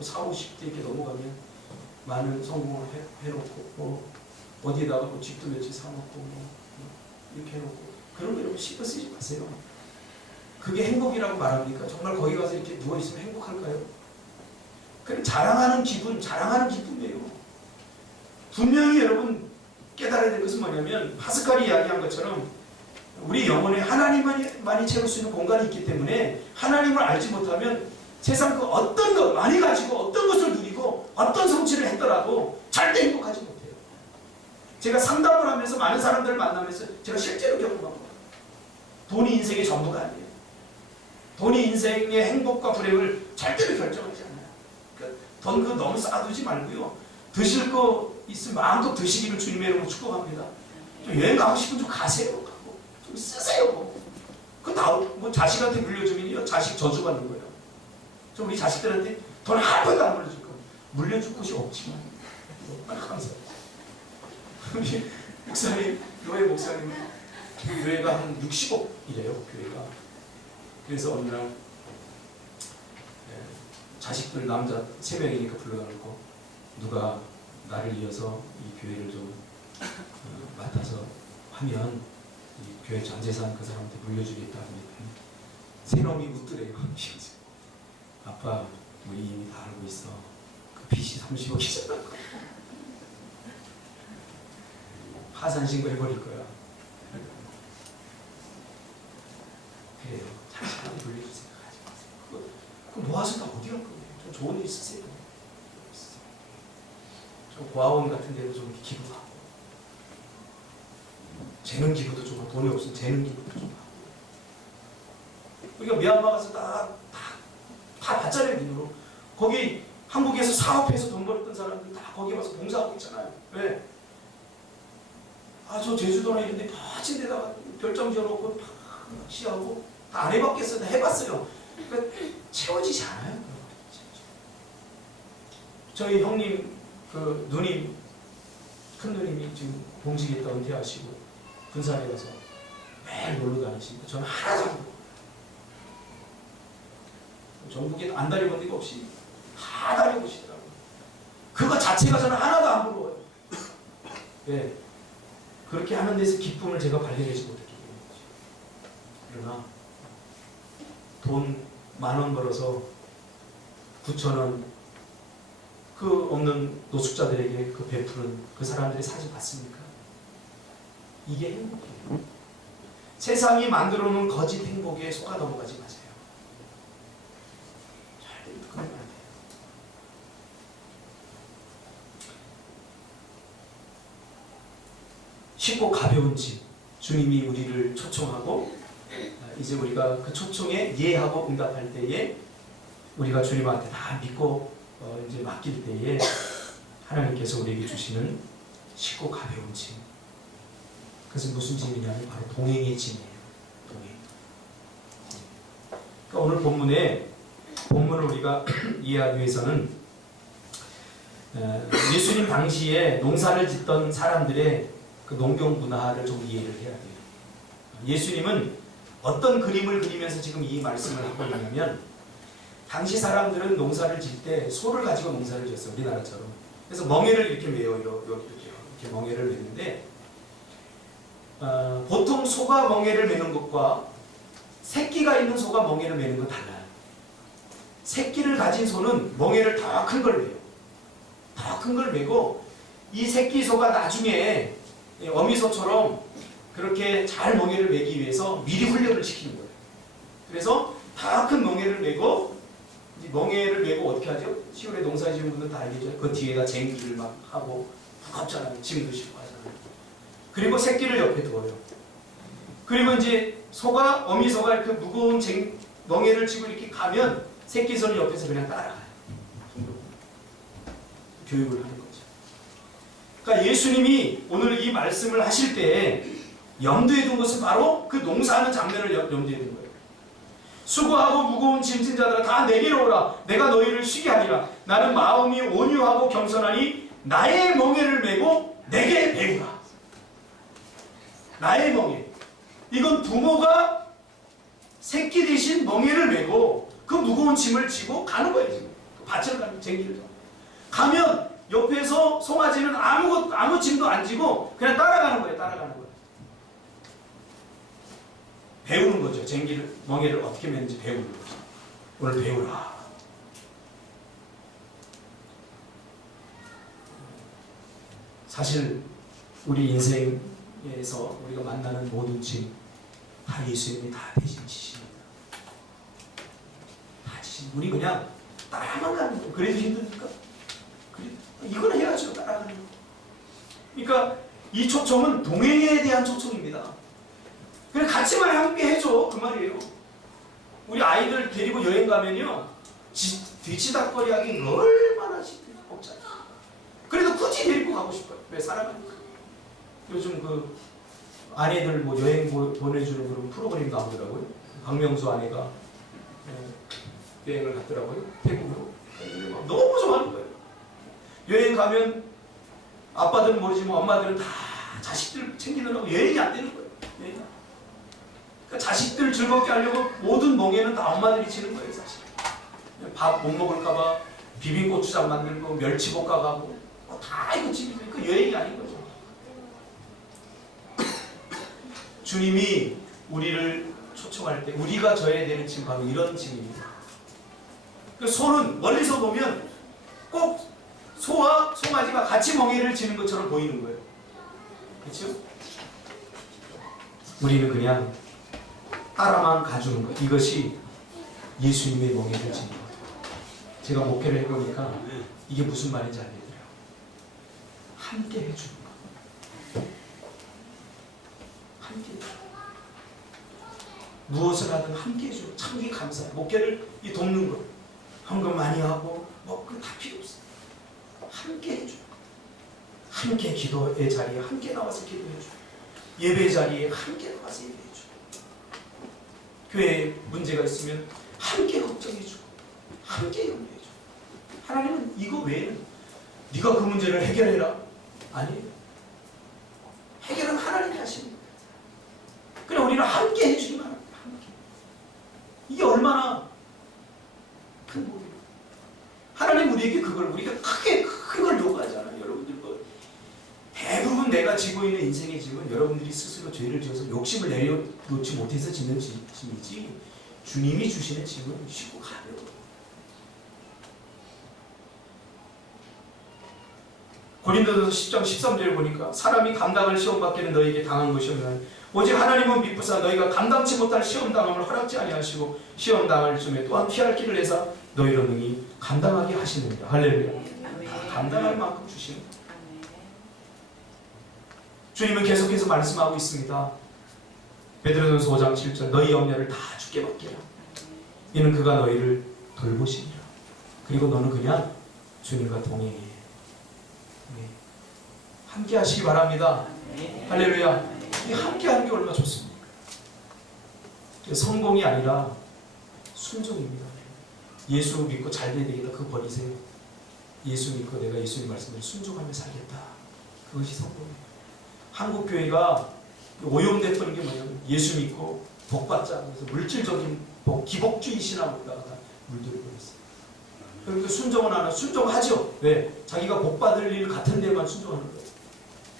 40, 50대 이렇게 넘어가면 많은 성공을 해놓고 어디에다가 집도 몇 채 사놓고 이렇게 해놓고 그런 거 여러분 신경 쓰지 마세요. 그게 행복이라고 말합니까? 정말 거기 가서 이렇게 누워있으면 행복할까요? 그냥 자랑하는 기쁨이에요. 분명히 여러분 깨달아야 될 것은 뭐냐면 파스칼이 이야기한 것처럼 우리 영혼에 하나님만이 채울 수 있는 공간이 있기 때문에 하나님을 알지 못하면 세상 그 어떤 것 많이 가지고 어떤 것을 누리고 어떤 성취를 했더라도 절대 행복하지 못해요. 제가 상담을 하면서 많은 사람들을 만나면서 제가 실제로 겪은 겁니다. 돈이 인생의 전부가 아니에요. 돈이 인생의 행복과 불행을 절대로 결정하지 않아요. 그러니까 돈 그거 너무 쌓아두지 말고요. 드실 거 있으면 마음껏 드시기를 주님의 이름으로 축복합니다. 좀 여행 가고 싶으면 좀 가세요. 가고 좀 쓰세요. 그 뭐 자식한테 물려주면요 자식 저주받는 거예요. 저 우리 자식들한테 돈 한 번도 안 물려줄 거예요. 물려줄 곳이 없지만 감사해요. 우리 목사님, 교회 목사님 교회가 한 60억이래요. 교회가. 그래서 어느 날 자식들 남자 3명이니까 불러놓고 누가 나를 이어서 이 교회를 좀 맡아서 하면 이 교회 전 재산 그 사람한테 물려주겠다 합니다. 세 놈이 웃더래요. 아빠 우리 이미 다 알고 있어. 그 빚이 30억이잖아. 파산신고 해버릴 거야. 그래요. 자식한테 물려줄 생각하지 마세요. 그거 모아서 다 어디 갈 거예요? 좀 좋은 일 쓰세요. 좀 고아원 같은 데도 좀 기부하고 재능 기부도 좀 하고 돈이 없으면 재능 기부도 좀 하고 우리가 미얀마 가서 다 받잖아요. 눈으로. 거기 한국에서 사업해서 돈 벌었던 사람들 다 거기 와서 봉사하고 있잖아요. 왜? 저 제주도나 이런 데 멋진 데다가 별장 지어놓고 시하고 다 안 해봤겠어요. 다 해봤어요. 그러니까 채워지지 않아요. 저희 형님 그 누님 큰 누님이 지금 봉직했다 은퇴하시고 군산에 가서 매일 놀러 다니시니까 저는 하나도 안 보고 전국에 안 다녀본 데가 없이 다 다녀보시더라고요. 그거 자체가 저는 하나도 안 부러워요. 네. 그렇게 하는 데서 기쁨을 제가 발견하지 못했기 때문이죠. 그러나 돈 10,000원 벌어서 9,000원 그 없는 노숙자들에게 그 베푸는 그 사람들의 사진 봤습니까? 이게 행복이에요. 세상이 만들어 놓은 거짓 행복에 속아 넘어가지 마세요. 절대 그러면 안 돼요. 쉽고 가벼운 집, 주님이 우리를 초청하고 이제 우리가 그 초청에 예하고 응답할 때에 우리가 주님한테 다 믿고 이제 맡길 때에 하나님께서 우리에게 주시는 쉽고 가벼운 짐. 그것은 무슨 짐이냐면 바로 동행의 짐이에요. 동행. 그러니까 오늘 본문을 우리가 이해하기 위해서는 예수님 당시에 농사를 짓던 사람들의 그 농경 문화를 좀 이해를 해야 돼요. 예수님은 어떤 그림을 그리면서 지금 이 말씀을 하고 있냐면, 당시 사람들은 농사를 짓 때 소를 가지고 농사를 지었어요. 우리나라처럼. 그래서 멍에를 이렇게 매요. 이렇게 멍에를 매는데, 보통 소가 멍에를 매는 것과 새끼가 있는 소가 멍에를 매는 건 달라요. 새끼를 가진 소는 멍에를 더 큰 걸 매요. 더 큰 걸 매고, 이 새끼 소가 나중에 어미소처럼 그렇게 잘 멍에를 매기 위해서 미리 훈련을 시키는 거예요. 그래서 더 큰 멍에를 매고, 이 멍에를 매고 어떻게 하죠? 시골에 농사 지은 분들 다 알겠죠? 그 뒤에다 쟁기를 막 하고 무겁잖아요. 짐도 싣고 하잖아요. 그리고 새끼를 옆에 두어요. 그리고 이제 어미소가 이렇게 무거운 멍에를 쥐고 이렇게 가면 새끼소는 옆에서 그냥 따라가요. 교육을 하는 거죠. 그러니까 예수님이 오늘 이 말씀을 하실 때 염두에 둔 것은 바로 그 농사하는 장면을 염두에 둔 거예요. 수고하고 무거운 짐진 자들아 다 내게로 오라. 내가 너희를 쉬게 하리라. 나는 마음이 온유하고 겸손하니 나의 멍에를 메고 내게 배우라. 나의 멍에. 이건 부모가 새끼 대신 멍에를 메고 그 무거운 짐을 지고 가는 거예요. 지금 밭을 가는 쟁기를 가면 옆에서 송아지는 아무 짐도 안 지고 그냥 따라가는 거예요. 따라가는 거예요. 배우는 거죠. 멍에를 어떻게 매는지 배우는 거죠. 오늘 배우라. 사실 우리 인생에서 우리가 만나는 모든 짐 다 예수님이 다 대신 지십니다. 다 지신. 우리 그냥 따라만 가는 거. 그래도 힘드니까. 이거는 해야죠. 따라가는 거. 그러니까 이 초청은 동행에 대한 초청입니다. 그래 같이만 함께 해줘. 그 말이에요. 우리 아이들 데리고 여행 가면요, 뒤치다꺼리 하기 얼마나 벅차요. 그래도 굳이 데리고 가고 싶어요. 왜? 사랑하니까. 요즘 그 아내들 뭐 여행 보내주는 그런 프로그램 나오더라고요. 박명수 아내가 여행을 갔더라고요. 태국으로. 너무 좋아하는 거예요. 여행 가면 아빠들은 모르지만 엄마들은 다 자식들 챙기느라고 여행이 안 되는 거예요. 그러니까 자식들 즐겁게 하려고 모든 멍에는 다 엄마들이 치는 거예요. 사실 밥 못 먹을까봐 비빔고추장 만들고 멸치볶아 가고 다 이거 지금 그 여행이 아닌 거죠. 주님이 우리를 초청할 때 우리가 져야 되는 짐 바로 이런 짐입니다. 그 소는 멀리서 보면 꼭 소와 송아지가 같이 멍에를 지는 것처럼 보이는 거예요. 그렇죠? 우리는 그냥 따라만 가주는 것. 이것이 예수님의 멍에를 지는 것. 제가 목회를 해보니까 이게 무슨 말인지 알겠더라고요. 함께 해주는 것. 함께 해주는 것. 무엇을 하든 함께 해주고 참 이게 감사해요. 목회를 돕는 것. 헌금 많이 하고 뭐 그거 다 필요 없어요. 함께 해주는 것. 함께 기도의 자리에 함께 나와서 기도해주고 예배 자리에 함께 나와서 예배해주고 교회에 문제가 있으면 함께 걱정해주고 함께 염려해주고. 하나님은 이거 외에는 네가 그 문제를 해결해라 아니에요. 해결은 하나님이 하시는 거예요. 그냥 우리는 함께 해주기만 합니다. 함께. 이게 얼마나 큰 복이에요. 하나님 우리에게 그걸 우리가 크게 큰 걸 요구하잖아요. 여러분들 대부분 내가 지고 있는 인생의 짐은 여러분들이 스스로 죄를 지어서 욕심을 내려놓지 못해서 짓는 짐이지 주님이 주시는 짐은 쉽고 가벼워요. 고린도전서 10장 13절에 보니까 사람이 감당할 시험밖에는 너에게 당한 것이 없나니 오직 하나님은 미쁘사 너희가 감당치 못할 시험당함을 허락지 아니하시고 시험당할 쯤에 또한 피할 길을 내사 너희로 능히 감당하게 하시느니라. 할렐루야. 감당할 만큼 주시는 거예요. 주님은 계속해서 말씀하고 있습니다. 베드로전서 5장 7절 너희 염려를 다 주께 맡기라. 이는 그가 너희를 돌보시리라. 그리고 너는 그냥 주님과 동행해. 네. 함께 하시기 바랍니다. 할렐루야. 이 함께 하는 게 얼마나 좋습니까? 성공이 아니라 순종입니다. 예수 믿고 잘 돼야 되겠다. 그거 버리세요. 예수 믿고 내가 예수님 말씀대로 순종하며 살겠다. 그것이 성공이에요. 한국 교회가 오염됐던 게 뭐냐면 예수 믿고 복 받자. 그래서 물질적인 복, 기복주의 신앙으로다가 물들여버렸어요. 그러니까 순종은 하나, 순종하죠. 왜? 자기가 복 받을 일 같은 데만 순종하는 거예요.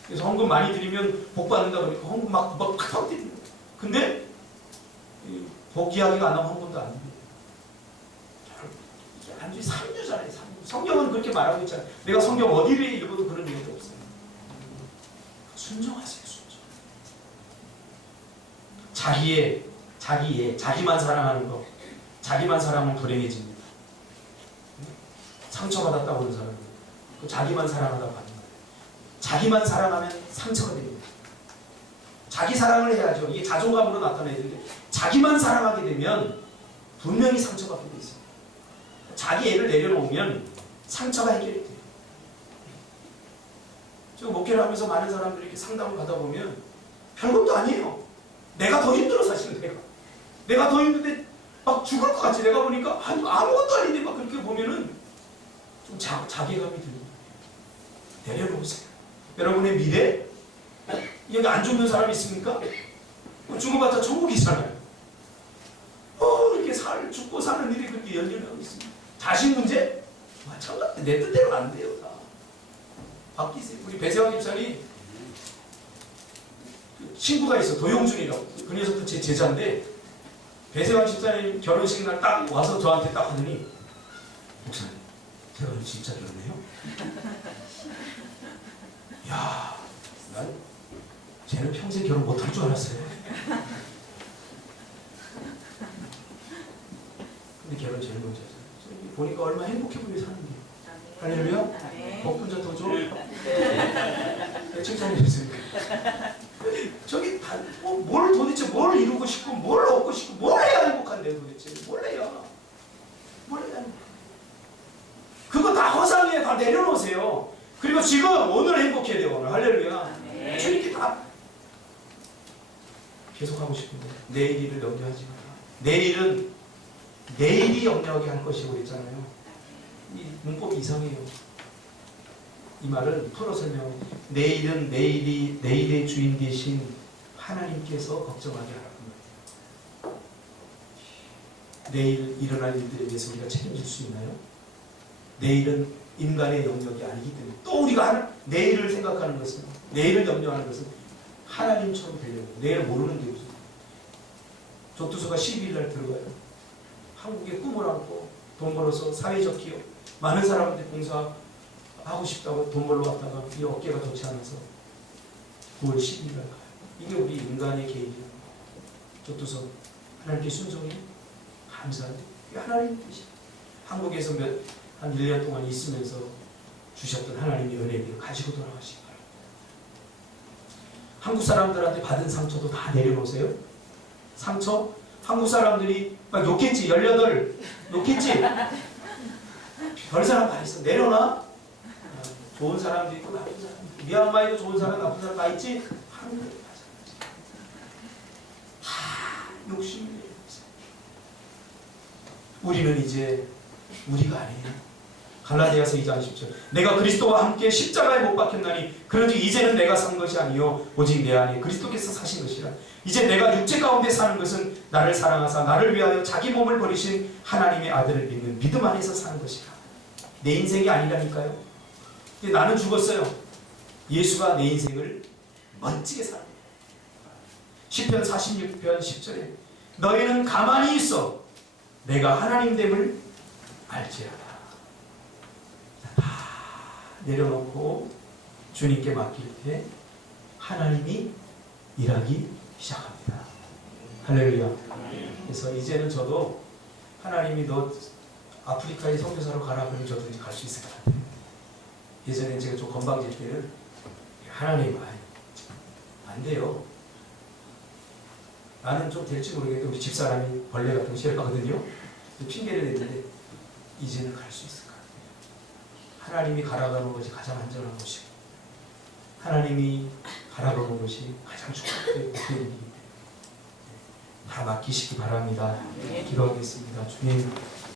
그래서 헌금 많이 드리면 복 받는다 그러니까 헌금 막 팍팍 드립니다. 근데 복 이야기가 안 나오면 헌금도 안 드립니다. 완전히 삼류잖아요. 삼류. 성경은 그렇게 말하고 있잖아요. 내가 성경 어디를 읽어도 그런 얘기도 없어요. 순종하세요. 순종. 자기만 사랑하는 거. 자기만 사랑하면 불행해집니다. 상처받았다고 하는 사람은 자기만 사랑하다고 하는 거예요. 자기만 사랑하면 상처가 됩니다. 자기 사랑을 해야죠. 이게 자존감으로 나타내는데 자기만 사랑하게 되면 분명히 상처받게 돼 있어요. 자기 애를 내려놓으면 상처가 해결이 돼요. 지금 목회를 하면서 많은 사람들이 이렇게 상담을 받아보면 별것도 아니에요. 내가 더 힘들어 사실은 내가 더 힘든데 막 죽을 것 같지. 내가 보니까 아무것도 아닌데 막 그렇게 보면은 좀 자괴감이 듭니다. 내려놓으세요. 여러분의 미래 여기 안 죽는 사람 있습니까? 죽어봤자 천국이잖아요. 이렇게 죽고 사는 일이 그렇게 연연하고 있습니다. 자식 문제? 마찬가지. 내 뜻대로 안 돼요. 다. 바뀌세요. 우리 배세왕 집사님 친구가 있어. 도용준이라고. 그 녀석도 제 제자인데 배세왕 집사님 결혼식 날 딱 와서 저한테 딱 하더니 목사님 제가 진짜 결혼해요? 야, 난 쟤는 평생 결혼 못할 줄 알았어요. 근데 결혼 제일 먼저 했어요. 보니까 얼마나 행복해 보이게 사는 게. 할렐루야? 복분자 더 줘? 칭찬해 주세요. 저기 뭘 도대체 뭘 이루고 싶고 뭘 얻고 싶고 뭘 해야 행복한데 도대체 뭘 해야 행복해. 그거 다 허상이에요. 다 내려놓으세요. 그리고 지금 오늘 행복해야 돼요. 오늘 할렐루야. 주님께 다 계속 하고 싶은데 내일 일을 염려하지 마라. 내일이 염려하게 할 것이고 그랬잖아요. 이 문법이 이상해요. 이 말을 풀어 설명. 내일은 내일의 주인 되신 하나님께서 걱정하게 하라고. 내일 일어날 일들에 대해서 우리가 책임질 수 있나요? 내일은 인간의 영역이 아니기 때문에 또 우리가 내일을 생각하는 것은 내일을 염려하는 것은 하나님처럼 되려고. 내일 모르는 게 무슨 조투소가 12일 날 들어가요. 한국의 꿈을 안고 돈 벌어서 사회적 기업 많은 사람한테 봉사하고 싶다고 돈 벌러 왔다가 이 어깨가 좋지 않아서 9월 12일 날 가요. 이게 우리 인간의 계획이에요. 조투소 하나님께 순종해 감사해요. 이게 하나님 뜻이에요. 한국에서 한 1년 동안 있으면서 주셨던 하나님의 은혜를 가지고 돌아가시기 바랍니다. 한국 사람들한테 받은 상처도 다 내려놓으세요. 상처? 한국 사람들이 막 욕했지. 18 욕했지. 별 사람 다 있어. 내려놔. 좋은 사람도 있고 나쁜 사람도 있고 미얀마에도 좋은 사람 나쁜 사람 다 있지. 한국에 다 욕심이 우리는 이제 우리가 아니에요. 갈라디아서 2장 10절. 내가 그리스도와 함께 십자가에 못 박혔나니 그런즉 이제는 내가 산 것이 아니요 오직 내 안에 그리스도께서 사신 것이라. 이제 내가 육체 가운데 사는 것은 나를 사랑하사 나를 위하여 자기 몸을 버리신 하나님의 아들을 믿는 믿음 안에서 사는 것이라. 내 인생이 아니라니까요. 나는 죽었어요. 예수가 내 인생을 멋지게 살아. 시편 46편 10절에 너희는 가만히 있어 내가 하나님됨을 알지어다. 다 내려놓고 주님께 맡길 때 하나님이 일하기 시작합니다. 할렐루야. 그래서 이제는 저도 하나님이 너 아프리카에 선교사로 가라 그러면 저도 이제 갈 수 있을 것 같아요. 예전에 제가 좀 건방질 때는 하나님 안 돼요. 나는 좀 될지 모르겠는데 우리 집사람이 벌레 같은 거 싫어하거든요. 핑계를 냈는데 이제는 갈 수 있을 것 같아요. 하나님이 가라가는 것이 가장 안전한 곳이고 하나님이 가라가는 것이 가장 축복되는 일입니다. 다 맡기시기 바랍니다. 기도하겠습니다. 주님,